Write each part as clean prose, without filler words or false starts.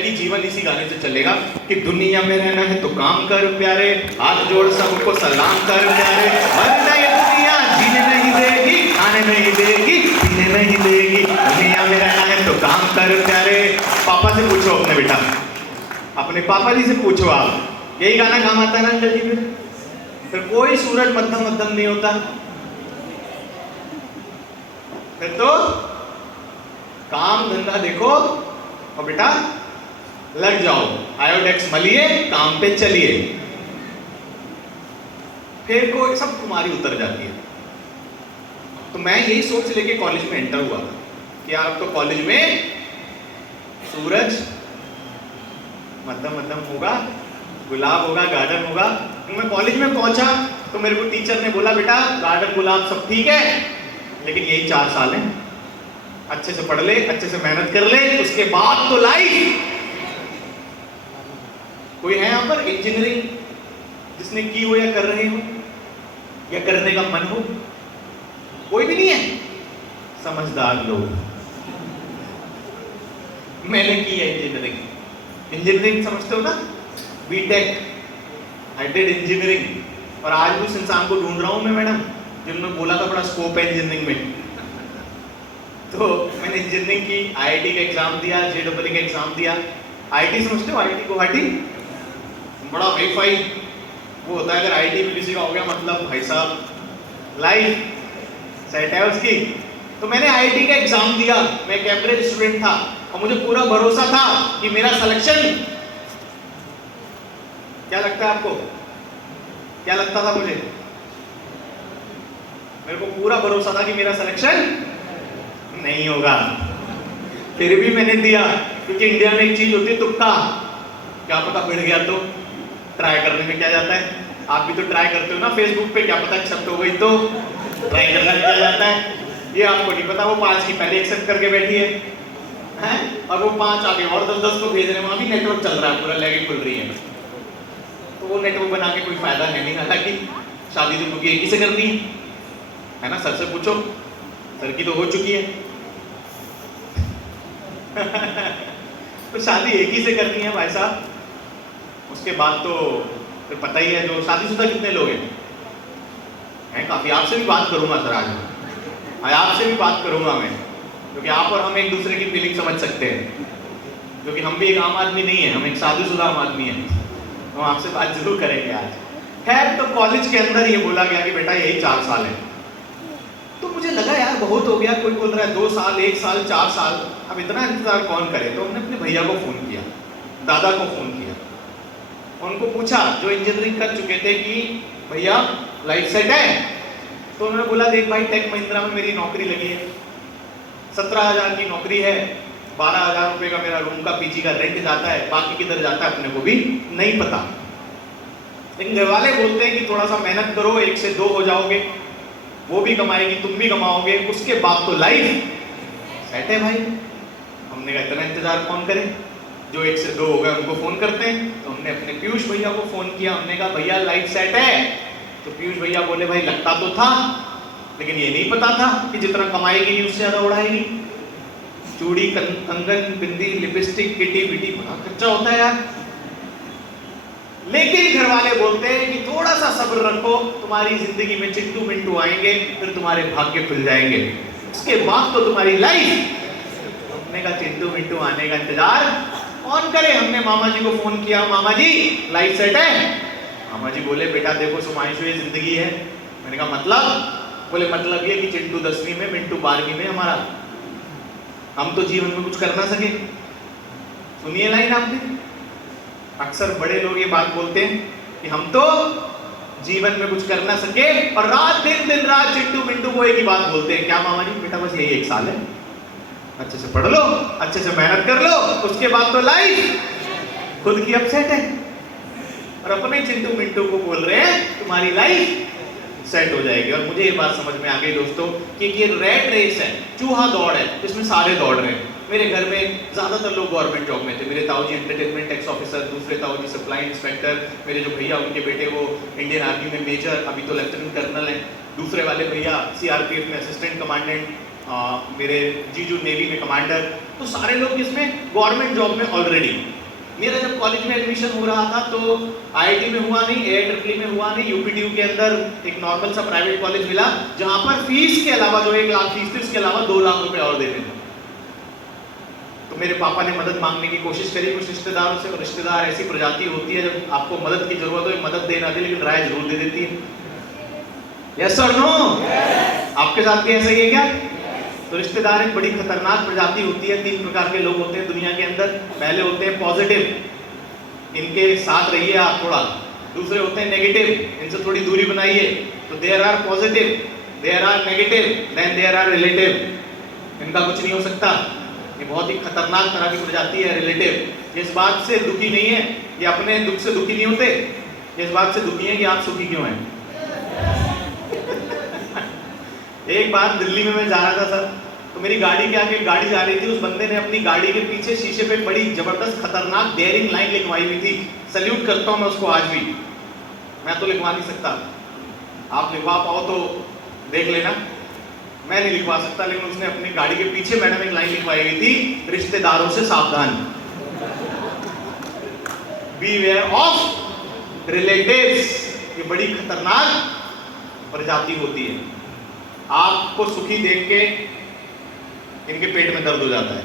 कि जीवन इसी गाने से चलेगा कि दुनिया में रहना है तो काम कर प्यारे, हाथ जोड़ सबको सलाम कर प्यारे, वरना ये दुनिया जीने नहीं देगी, खाने नहीं देगी, पीने नहीं देगी। दुनिया में रहना है तो काम कर प्यारे। पापा से पूछो अपने बेटा, अपने पापा जी से पूछो आप, यही गाना काम आता है ना अंकल जी? फिर कोई सूरज मध्यम मध्यम नहीं होता, फिर तो काम धंधा देखो और बेटा लग जाओ, आयोडेक्स मलिए, काम पे चलिए, फिर कोई सब तुम्हारी उतर जाती है। तो मैं यही सोच लेके कॉलेज में एंटर हुआ था कि यार अब तो कॉलेज में सूरज मध्यम मध्यम होगा, गुलाब होगा, गार्डन होगा। मैं कॉलेज में पहुंचा तो मेरे को टीचर ने बोला बेटा गार्डन गुलाब सब ठीक है, लेकिन यही 4 साल है, अच्छे से पढ़ ले, अच्छे से मेहनत कर ले, उसके बाद तो लाइफ। कोई है यहां पर इंजीनियरिंग जिसने की हो या कर रहे हो या करने का मन हो? कोई भी नहीं है? समझदार लोग। मैंने की है इंजीनियरिंग। इंजीनियरिंग समझते हो ना, बीटेक, आई डिड इंजीनियरिंग। और आज भी उस इंसान को ढूंढ रहा हूं मैं मैडम जिन्होंने बोला था बड़ा स्कोप है इंजीनियरिंग में। तो मैंने इंजीनियरिंग की, आईआईटी का एग्जाम दिया, जेईई का एग्जाम दिया। आईआईटी समझते हो? आईआईटी गुवाहाटी बड़ा हाईफाई वो होता है। अगर आईआईटी में किसी का हो गया मतलब भाई साहब लाइफ सेट है उसकी। तो मैंने आईआईटी का एग्जाम दिया, मैं एक एवरेज स्टूडेंट था और मुझे पूरा भरोसा था कि मेरा सिलेक्शन, क्या लगता है आपको, क्या लगता था मुझे? मेरे को पूरा भरोसा था कि मेरा सिलेक्शन नहीं होगा, फिर भी मैंने दिया, क्योंकि इंडिया में एक चीज होती है तुक्का, क्या पता बढ़ गया तो। ट्राई करने में क्या जाता है, आप भी तो ट्राई करते हो ना फेसबुक पे, क्या पता एक्सेप्ट हो गई तो। ट्राई करना क्या जाता है, ये आपको नहीं पता। वो 5 की पहले एक्सेप्ट करके बैठी है हैं, और वो 5 आगे और 10-10 को भेज रहे हैं, वहां भी नेटवर्क चल रहा है, पूरा लैगिंग खुल रही है। तो वो नेटवर्क बना के कोई फायदा है नहीं। हालांकि शादी तो क्योंकि एक ही से करनी है ना, सर से पूछो, सर की तो हो चुकी है। तो शादी एक ही से करनी है भाई साहब, उसके बाद तो फिर पता ही है। जो शादीशुदा कितने लोग हैं काफी। आपसे भी बात करूंगा सर आज आपसे भी बात करूंगा मैं, क्योंकि आप और हम एक दूसरे की फीलिंग समझ सकते हैं, क्योंकि हम भी एक आम आदमी नहीं है, हम एक शादीशुदा आम आदमी है। तो आपसे बात जरूर करेंगे आज। खैर, तो कॉलेज के अंदर ये बोला गया कि बेटा यही 4 साल है। तो मुझे लगा यार बहुत हो गया, कोई बोल रहा है 2 साल, 1 साल, 4 साल, अब इतना इंतजार कौन करे। तो हमने अपने भैया को फोन किया, दादा को फोन किया, उनको पूछा जो इंजीनियरिंग कर चुके थे कि भैया लाइफ सेट है? तो उन्होंने बोला देख भाई टेक महिंद्रा में मेरी नौकरी लगी है, 17,000 की नौकरी है, 12,000 रुपये का मेरा रूम का पीजी का रेंट जाता है, बाकी किधर जाता है अपने को भी नहीं पता। लेकिन घर वाले बोलते हैं कि थोड़ा सा मेहनत करो, 1 से 2 हो जाओगे, वो भी कमाएगी तुम भी कमाओगे, उसके बाद तो लाइफ सेट है भाई। हमने कहा इतना इंतजार कौन करे, जो 1 से 2 हो गए उनको फोन करते हैं। तो हमने अपने पीयूष भैया को फोन किया, हमने कहा भैया लाइफ सेट है? तो पीयूष भैया बोले भाई लगता तो था, लेकिन ये नहीं पता था कि जितना कमाएगी नहीं उससे ज्यादा उड़ाएगी। चूड़ी, कंगन, बिंदी, लिपस्टिक, किटी बिटी बड़ा खर्चा होता है यार। लेकिन घर वाले बोलते हैं कि थोड़ा सा सब्र रखो, तुम्हारी जिंदगी में चिंटू मिंटू आएंगे, फिर तुम्हारे भाग्य खुल जाएंगे, उसके बाद तो तुम्हारी लाइफ। हमने कहा चिंटू मिंटू आने का इंतजार कौन करे। हमने मामा जी को फोन किया, मामा जी लाइफ सेट है? मामा जी बोले बेटा देखो सुमाइश ये जिंदगी है। मैंने कहा मतलब? बोले मतलब ये कि चिंटू 10वीं में, मिंटू 12वीं में, हमारा हम तो जीवन में कुछ कर ना सके। सुनिए लाइन आपने, अक्सर बड़े लोग ये बात बोलते हैं कि हम तो जीवन में कुछ कर ना सके, और रात दिन रात चिंटू मिंटू को एक ही बात बोलते हैं, क्या मामा जी? बेटा बस यही 1 साल है, अच्छे से पढ़ लो, अच्छे से मेहनत कर लो, उसके बाद तो लाइफ खुद की अपसेट है। और अपने चिंटू मिंटू को बोल रहे हैं तुम्हारी लाइफ सेट हो जाएगी। और मुझे ये बात समझ में आ गई दोस्तों कि ये रेट रेस है, चूहा दौड़ है, इसमें सारे दौड़ रहे हैं। मेरे घर में ज्यादातर लोग गवर्नमेंट जॉब में थे। मेरे ताऊजी एंटरटेनमेंट टैक्स ऑफिसर, दूसरे ताऊजी सप्लाई इंस्पेक्टर, मेरे जो भैया उनके बेटे वो इंडियन आर्मी में मेजर, अभी तो लेफ्टिनेंट कर्नल हैं, दूसरे वाले भैया सीआरपीएफ में असिस्टेंट कमांडेंट, मेरे जीजू नेवी में कमांडर, तो सारे लोग किसमें, गवर्नमेंट जॉब में ऑलरेडी। मेरा जब कॉलेज में एडमिशन हो रहा था तो आईआईटी में हुआ नहीं, एआईट्रिपल में हुआ नहीं, यूपीटीयू के अंदर एक नॉर्मल सा प्राइवेट कॉलेज मिला जहां पर फीस के अलावा जो 1 लाख फीस थी उसके अलावा 2 लाख रुपए और देने थे। तो मेरे पापा ने मदद मांगने की कोशिश करी कुछ रिश्तेदारों से, और रिश्तेदार ऐसी प्रजाति होती है जब आपको मदद की जरूरत हो मदद देना दे लेकिन राय जरूर दे देती है। यस और नो? आपके साथ भी ऐसा ही है क्या? तो रिश्तेदार एक बड़ी खतरनाक प्रजाति होती है। 3 प्रकार के लोग होते हैं दुनिया के अंदर। पहले होते हैं पॉजिटिव, इनके साथ रहिए आप थोड़ा। दूसरे होते हैं नेगेटिव, इनसे थोड़ी दूरी बनाइए। तो there are positive, there are negative, then there are relative. इनका कुछ नहीं हो सकता। ये बहुत ही खतरनाक तरह की प्रजाति है रिलेटिव। इस बात से दुखी नहीं है, ये अपने दुख से दुखी नहीं होते, इस बात से दुखी है कि आप सुखी क्यों हैं। एक बार दिल्ली में मैं जा रहा था सर, तो मेरी गाड़ी के आगे गाड़ी जा रही थी, उस बंदे ने अपनी गाड़ी के पीछे शीशे पे बड़ी जबरदस्त खतरनाक डेयरिंग लाइन लिखवाई हुई थी। सल्यूट करता हूं मैं उसको आज भी। मैं तो लिखवा नहीं सकता, आप लिखवा पाओ तो देख लेना, मैं नहीं लिखवा सकता। लेकिन उसने अपनी गाड़ी के पीछे मैडम एक लाइन लिखवाई हुई थी, रिश्तेदारों से सावधान, बीवेयर ऑफ रिलेटिव्स। ये बड़ी खतरनाक प्रजाति होती है। आपको सुखी देख के इनके पेट में दर्द हो जाता है।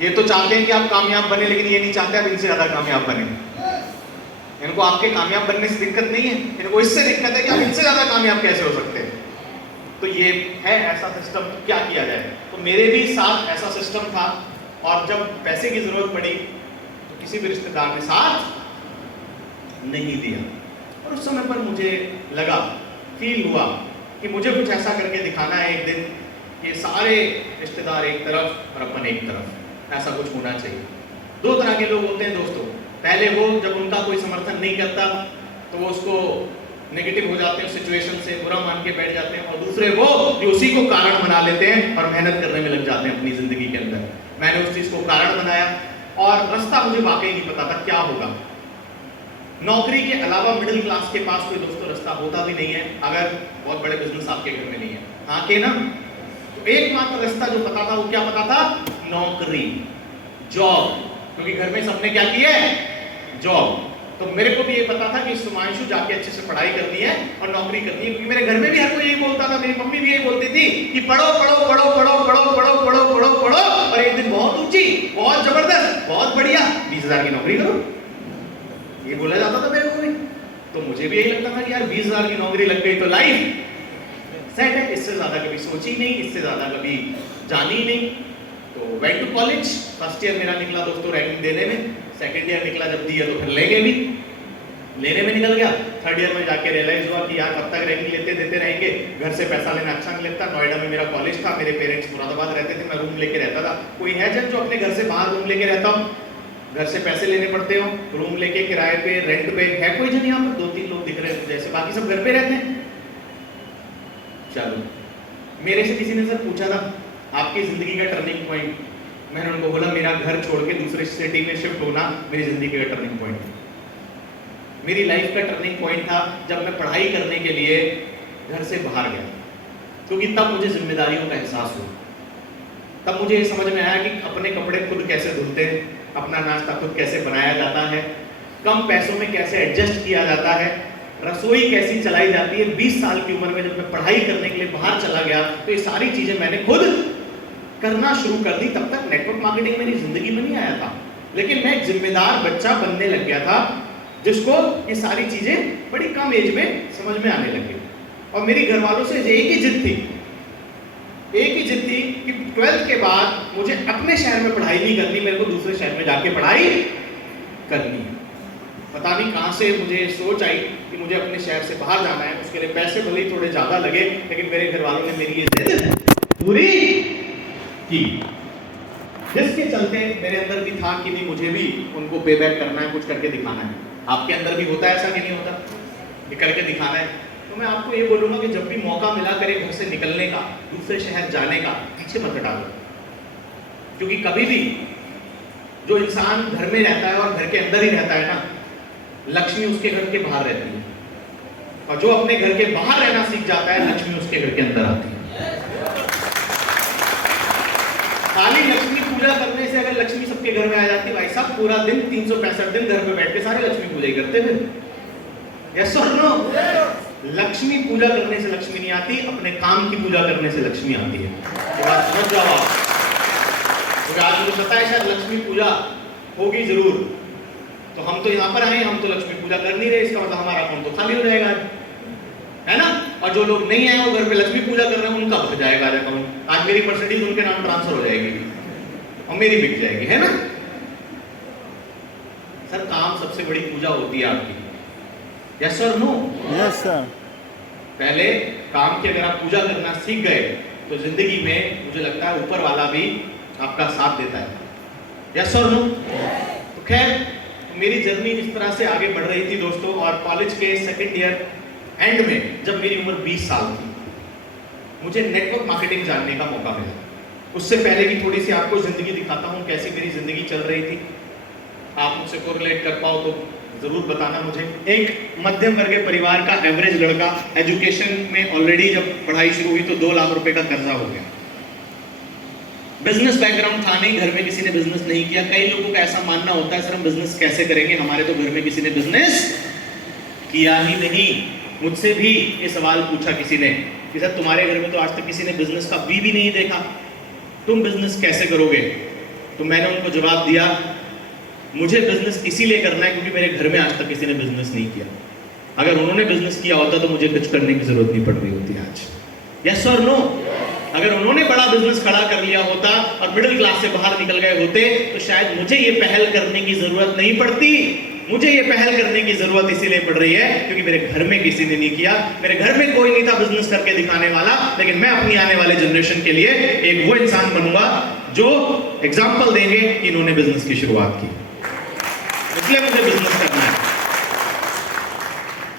ये तो चाहते हैं कि आप कामयाब बने, लेकिन ये नहीं चाहते आप इनसे ज्यादा कामयाब बने। इनको आपके कामयाब बनने से दिक्कत नहीं है, इनको इससे दिक्कत है कि आप इनसे ज्यादा कामयाब कैसे हो सकते हैं। तो ये है ऐसा सिस्टम, क्या किया जाए। तो मेरे भी साथ ऐसा सिस्टम था, और जब पैसे की जरूरत पड़ी तो किसी भी रिश्तेदार ने साथ नहीं दिया। और उस समय पर मुझे लगा, फील हुआ कि मुझे कुछ ऐसा करके दिखाना है एक दिन, ये सारे रिश्तेदार एक तरफ और अपन एक तरफ, ऐसा कुछ होना चाहिए। 2 तरह के लोग होते हैं दोस्तों। पहले वो जब उनका कोई समर्थन नहीं करता तो वो उसको नेगेटिव हो जाते हैं, सिचुएशन से बुरा मान के बैठ जाते हैं। और दूसरे वो जो उसी को कारण बना लेते हैं और मेहनत करने में लग जाते हैं अपनी जिंदगी के अंदर। मैंने उस चीज को कारण बनाया और रास्ता मुझे वाकई नहीं पता था क्या होगा। नौकरी के अलावा मिडिल क्लास के पास कोई दोस्तों रास्ता होता भी नहीं है अगर बहुत बड़े बिजनेस आपके घर में नहीं है। हाँ के ना? तो एकमात्र रास्ता जो पता था वो क्या पता था? नौकरी, जॉब। क्योंकि घर में सबने क्या किया है? जॉब। तो मेरे को भी ये पता था कि सुमांशु जाके अच्छे से पढ़ाई करनी है और नौकरी करनी है। क्योंकि मेरे घर में भी हर कोई यही बोलता था, मेरी मम्मी भी यही बोलती थी कि पढ़ो पढ़ो पढ़ो पढ़ो पढ़ो पढ़ो पढ़ो पढ़ो पढ़ो और एक दिन बहुत ऊंची, बहुत जबरदस्त, बहुत बढ़िया 20,000 की नौकरी करो। ये बोला जाता था मेरे को भी। तो मुझे भी यही लगता था कि यार 20,000 की नौकरी लग गई तो लाइफ सेट है। इससे ज्यादा कभी सोची नहीं, इससे ज्यादा कभी जानी नहीं। तो went to college. First year मेरा निकला दोस्तों रैंकिंग देने में, सेकंड ईयर निकला जब दिया तो फिर लेंगे भी, लेने में निकल गया। थर्ड ईयर में जाके रियलाइज हुआ कि यार कब तक रैंकिंग लेते देते रहेंगे, घर से पैसा लेना अच्छा नहीं लगता। नोएडा में मेरा कॉलेज था, मेरे पेरेंट्स मुरादाबाद रहते थे, मैं रूम लेके रहता था। कोई है जब जो अपने घर से बाहर रूम लेके रहता हूँ? घर से पैसे लेने पड़ते हो, रूम लेके किराए पे, रेंट पे। है कोई जन यहाँ पर? 2-3 लोग दिख रहे हैं जैसे, बाकी सब घर पे रहते हैं। चलो, मेरे से किसी ने सर पूछा था आपकी जिंदगी का टर्निंग पॉइंट। मैंने उनको बोला मेरा घर छोड़ के दूसरे सिटी में शिफ्ट होना मेरी जिंदगी का टर्निंग पॉइंट था। मेरी लाइफ का टर्निंग पॉइंट था जब मैं पढ़ाई करने के लिए घर से बाहर गया, क्योंकि तब मुझे जिम्मेदारियों का एहसास हुआ। तब मुझे ये समझ में आया कि अपने कपड़े खुद कैसे धुलते हैं, अपना नाश्ता खुद कैसे बनाया जाता है, कम पैसों में कैसे एडजस्ट किया जाता है, रसोई कैसी चलाई जाती है। 20 साल की उम्र में जब मैं पढ़ाई करने के लिए बाहर चला गया तो ये सारी चीजें मैंने खुद करना शुरू कर दी। तब तक नेटवर्क मार्केटिंग मेरी जिंदगी में नहीं आया था, लेकिन मैं एक जिम्मेदार बच्चा बनने लग गया था जिसको ये सारी चीजें बड़ी कम एज में समझ में आने लगी। और मेरी घर वालों से एक ही जिद थी, एक ही जिद थी कि 12th के बाद मुझे अपने शहर में पढ़ाई नहीं करनी, मेरे को दूसरे शहर में जाके पढ़ाई करनी है। पता नहीं कहां से मुझे सोच आई कि मुझे अपने शहर से बाहर जाना है। उसके लिए पैसे भले ही थोड़े ज्यादा लगे, लेकिन मेरे घर वालों ने मेरी ये जिद पूरी की, जिसके चलते मेरे अंदर भी था कि नहीं मुझे भी उनको पे बैक करना है, कुछ करके दिखाना है। आपके अंदर भी होता है ऐसा कि नहीं होता? ये करके दिखाना है। तो मैं आपको ये बोलूंगा कि जब भी मौका मिला करे घर से निकलने का, दूसरे शहर जाने का, पीछे मत हटा दो। क्योंकि कभी भी जो इंसान घर में रहता है और घर के अंदर ही रहता है ना, लक्ष्मी उसके घर के बाहर रहती है, और जो अपने घर के बाहर रहना सीख जाता है, लक्ष्मी उसके घर के अंदर आती है। खाली लक्ष्मी पूजा करने से अगर लक्ष्मी सबके घर में आ जाती, भाई साहब पूरा दिन 365 दिन घर पे बैठ के सारे लक्ष्मी पूजा ही करते फिर। यस और नो? लक्ष्मी पूजा करने से लक्ष्मी नहीं आती, अपने काम की पूजा करने से लक्ष्मी आती है। तो बात समझ जाओ आप। तो आज मुझे पता है शायद लक्ष्मी पूजा होगी जरूर, तो हम तो यहाँ पर आए, हम तो लक्ष्मी पूजा कर नहीं रहे, इसका मतलब हमारा अकाउंट तो खाली हो जाएगा, है ना? और जो लोग नहीं आए वो घर पे लक्ष्मी पूजा कर रहे हैं, उनका भर जाएगा अकाउंट। आज मेरी परसेंटेज उनके नाम ट्रांसफर हो जाएगी और मेरी बिक जाएगी, है ना? सर काम सबसे बड़ी पूजा होती है आपकी। यस और नो? Yes sir. पहले काम की अगर आप पूजा करना सीख गए तो जिंदगी में मुझे लगता है ऊपर वाला भी आपका साथ देता है। यस और नो? तो खैर मेरी जर्नी इस तरह से आगे बढ़ रही थी दोस्तों, और कॉलेज के सेकंड ईयर एंड में जब मेरी उम्र 20 साल थी, मुझे नेटवर्क मार्केटिंग जानने का मौका मिला। उससे पहले की थोड़ी सी आपको जिंदगी दिखाता हूँ कैसी मेरी जिंदगी चल रही थी। आप मुझसे कोरिलेट कर पाओ तो जरूर बताना मुझे। एक मध्यम वर्ग के परिवार का एवरेज लड़का, एजुकेशन में ऑलरेडी जब पढ़ाई शुरू हुई तो 2 लाख रुपए का कर्जा हो गया। बिजनेस बैकग्राउंड था नहीं, घर में किसी ने बिजनेस नहीं किया। कई लोगों का ऐसा मानना होता है सर हम बिजनेस कैसे करेंगे, हमारे तो घर में किसी ने बिजनेस किया ही नहीं। मुझसे भी ये सवाल पूछा किसी ने कि सर तुम्हारे घर में तो आज तक किसी ने बिजनेस का बी भी नहीं देखा, तुम बिजनेस कैसे करोगे? तो मैंने उनको जवाब दिया मुझे बिजनेस इसीलिए करना है क्योंकि मेरे घर में आज तक किसी ने बिजनेस नहीं किया। अगर उन्होंने बिजनेस किया होता तो मुझे कुछ करने की जरूरत नहीं पड़ रही होती आज। यस और नो? अगर उन्होंने बड़ा बिजनेस खड़ा कर लिया होता और मिडिल क्लास से बाहर निकल गए होते तो शायद मुझे ये पहल करने की जरूरत नहीं पड़ती। मुझे ये पहल करने की जरूरत इसीलिए पड़ रही है क्योंकि मेरे घर में किसी ने नहीं किया, मेरे घर में कोई नहीं था बिजनेस करके दिखाने वाला। लेकिन मैं अपनी आने वाले जनरेशन के लिए एक वो इंसान बनूंगा जो एग्जाम्पल देंगे कि इन्होंने बिजनेस की शुरुआत की, इसलिए मुझे बिजनेस करना है।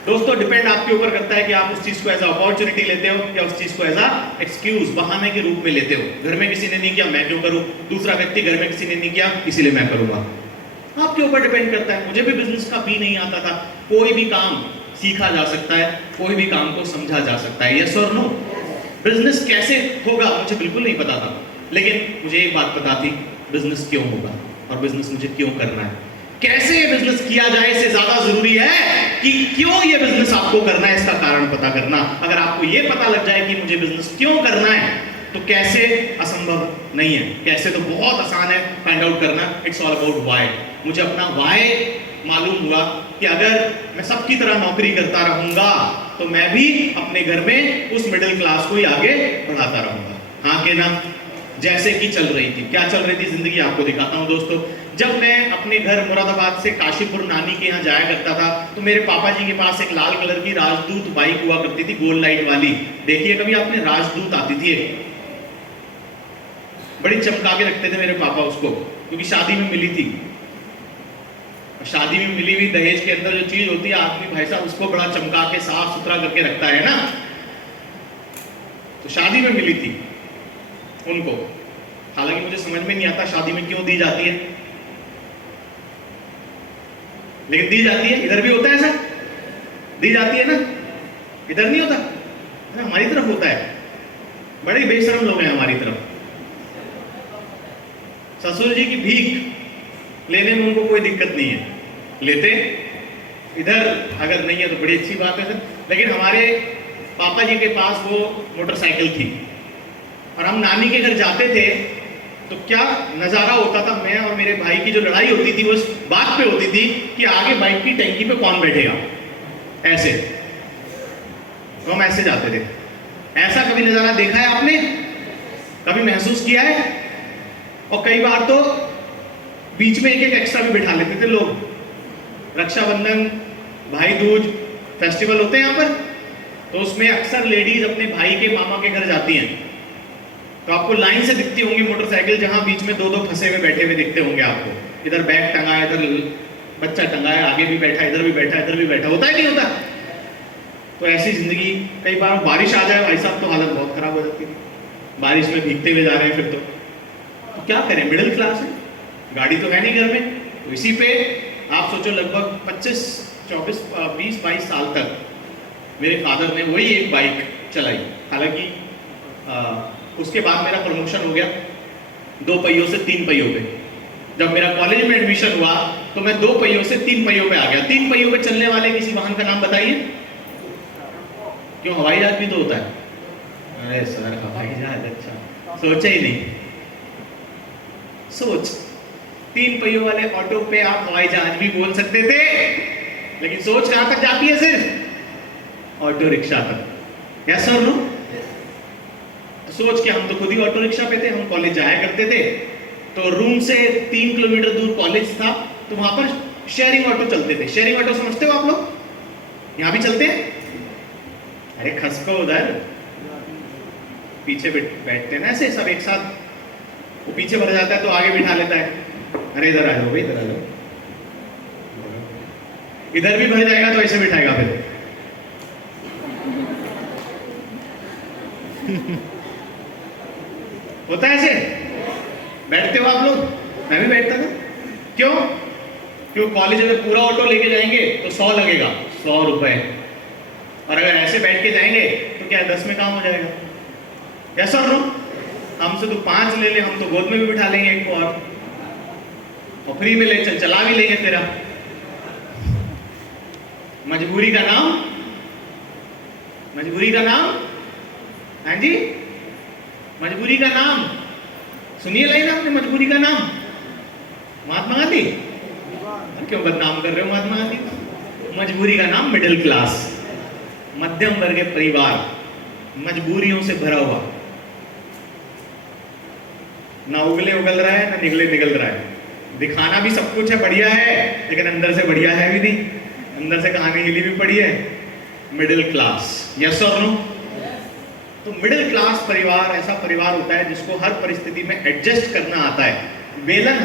दोस्तों डिपेंड आपके ऊपर करता है कि आप उस चीज को एज अपॉर्चुनिटी लेते हो या उस चीज को एज एक्सक्यूज, बहाने के रूप में लेते हो। घर में किसी ने नहीं किया मैं क्यों करूं, दूसरा व्यक्ति घर में किसी ने नहीं किया इसीलिए मैं करूंगा। आपके ऊपर डिपेंड करता है। मुझे भी बिजनेस का भी नहीं आता था। कोई भी काम सीखा जा सकता है, कोई भी काम को समझा जा सकता है। यस और नो? बिजनेस कैसे होगा मुझे बिल्कुल नहीं पता था, लेकिन मुझे एक बात पता थी बिजनेस क्यों होगा और बिजनेस मुझे क्यों करना है। कैसे ये बिजनेस किया जाए इससे ज्यादा जरूरी है कि क्यों ये बिजनेस आपको करना है, इसका कारण पता करना। अगर आपको ये पता लग जाए कि मुझे बिजनेस क्यों करना है तो कैसे असंभव नहीं है, कैसे तो बहुत आसान है फाइंड आउट करना। It's all about why. मुझे अपना व्हाई मालूम हुआ कि अगर मैं सबकी तरह नौकरी करता रहूंगा तो मैं भी अपने घर में उस मिडिल क्लास को ही आगे बढ़ाता रहूंगा। हाँ के ना? जैसे कि चल रही थी, क्या चल रही थी जिंदगी आपको दिखाता हूं दोस्तों। जब मैं अपने घर मुरादाबाद से काशीपुर नानी के यहाँ जाया करता था तो मेरे पापा जी के पास एक लाल कलर की राजदूत बाइक हुआ करती थी, गोल लाइट वाली। देखिए कभी आपने? राजदूत आती थी, बड़ी चमका के रखते थे मेरे पापा उसको, क्योंकि शादी में मिली थी। शादी में मिली हुई दहेज के अंदर जो चीज होती है आदमी भाई साहब उसको बड़ा चमका के साफ सुथरा करके रखता है ना। तो शादी में मिली थी उनको। हालांकि मुझे समझ में नहीं आता शादी में क्यों दी जाती है, लेकिन दी जाती है। इधर भी होता है ऐसा? दी जाती है ना? इधर नहीं होता? हमारी तरफ होता है। बड़े बेशरम लोग हैं हमारी तरफ। ससुर जी की भीख लेने में उनको कोई दिक्कत नहीं है, लेते। इधर अगर नहीं है तो बड़ी अच्छी बात है सर। लेकिन हमारे पापा जी के पास वो मोटरसाइकिल थी और हम नानी के घर जाते थे तो क्या नजारा होता था, मैं और मेरे भाई की जो लड़ाई होती थी वो इस बात पे होती थी कि आगे बाइक की टैंकी पे कौन बैठेगा, ऐसे। तो हम ऐसे जाते थे। ऐसा कभी नजारा देखा है आपने? कभी महसूस किया है? और कई बार तो बीच में एक एक एक्स्ट्रा भी बिठा लेते थे लोग। रक्षाबंधन, भाई दूज फेस्टिवल होते हैं यहाँ पर, तो उसमें अक्सर लेडीज अपने भाई के मामा के घर जाती हैं तो आपको लाइन से दिखती होंगी मोटरसाइकिल, जहां बीच में दो दो फंसे हुए बैठे हुए दिखते होंगे आपको। इधर बैग टंगा है, इधर बच्चा टंगा है, आगे भी बैठा, इधर भी बैठा, इधर भी बैठा। होता है नहीं होता? तो ऐसी जिंदगी। कई बार बारिश आ जाए भाई साहब तो हालत बहुत खराब हो जाती है। बारिश में भीगते हुए जा रहे हैं फिर तो क्या करें? मिडिल क्लास है, गाड़ी तो है नहीं घर में, तो इसी पे आप सोचो लगभग 25, 24, 20, 22 साल तक मेरे फादर ने वही एक बाइक चलाई। हालांकि उसके बाद मेरा प्रमोशन हो गया 2 पहियों से 3 पहियों पे। जब मेरा कॉलेज में एडमिशन हुआ तो मैं 2 पहियों से 3 पहियों पे आ गया। 3 पहियों पे चलने वाले किसी वाहन का नाम बताइए। क्यों, हवाई जहाज भी तो होता है। अरे सर हवाई जहाज, अच्छा सोचा ही नहीं। सोच, 3 पहियों वाले ऑटो पे आप हवाई जहाज भी बोल सकते थे, लेकिन सोच कहां तक जाती है? सिर्फ ऑटो रिक्शा तक। यस और नो? सोच के हम तो खुद ही ऑटो रिक्शा पे थे, हम कॉलेज जाया करते थे। तो रूम से 3 किलोमीटर दूर कॉलेज था, तो वहां पर शेयरिंग ऑटो चलते थे। शेयरिंग ऑटो समझते हो आप लोग? यहां भी चलते हैं। अरे खसको उधर पीछे बैठते हैं ना ऐसे सब एक साथ, वो पीछे भर जाता है तो आगे बिठा लेता है। अरे इधर आ जाओ भाई, इधर आ जाओ। इधर भी भर जाएगा तो ऐसे बिठाएगा फिर। होता है ऐसे? बैठते हो आप लोग? मैं भी बैठता था। क्यों? क्यों, कॉलेज में पूरा ऑटो लेके जाएंगे तो 100 लगेगा, 100 रुपए। और अगर ऐसे बैठ के जाएंगे तो क्या 10 में काम हो जाएगा? यस और नो? हमसे तो 5 ले ले, हम तो गोद में भी बिठा लेंगे एक को और फ्री में ले चल, चला भी लेंगे तेरा। मजबूरी का नाम, मजबूरी का नाम, हाँ जी, मजबूरी का नाम। सुनिए लाइन आपने, मजबूरी का नाम महात्मा गांधी। क्यों बदनाम कर रहे हो महात्मा गांधी? मजबूरी का नाम मिडिल क्लास, मध्यम वर्ग के परिवार, मजबूरियों से भरा हुआ। ना उगले उगल रहा है, ना निगले निगल रहा है। दिखाना भी सब कुछ है, बढ़िया है, लेकिन अंदर से बढ़िया है भी नहीं। अंदर से कहानी हिली भी पड़ी है। मिडिल क्लास, यस और नो? तो मिडिल क्लास परिवार ऐसा परिवार होता है जिसको हर परिस्थिति में एडजस्ट करना आता है। बेलन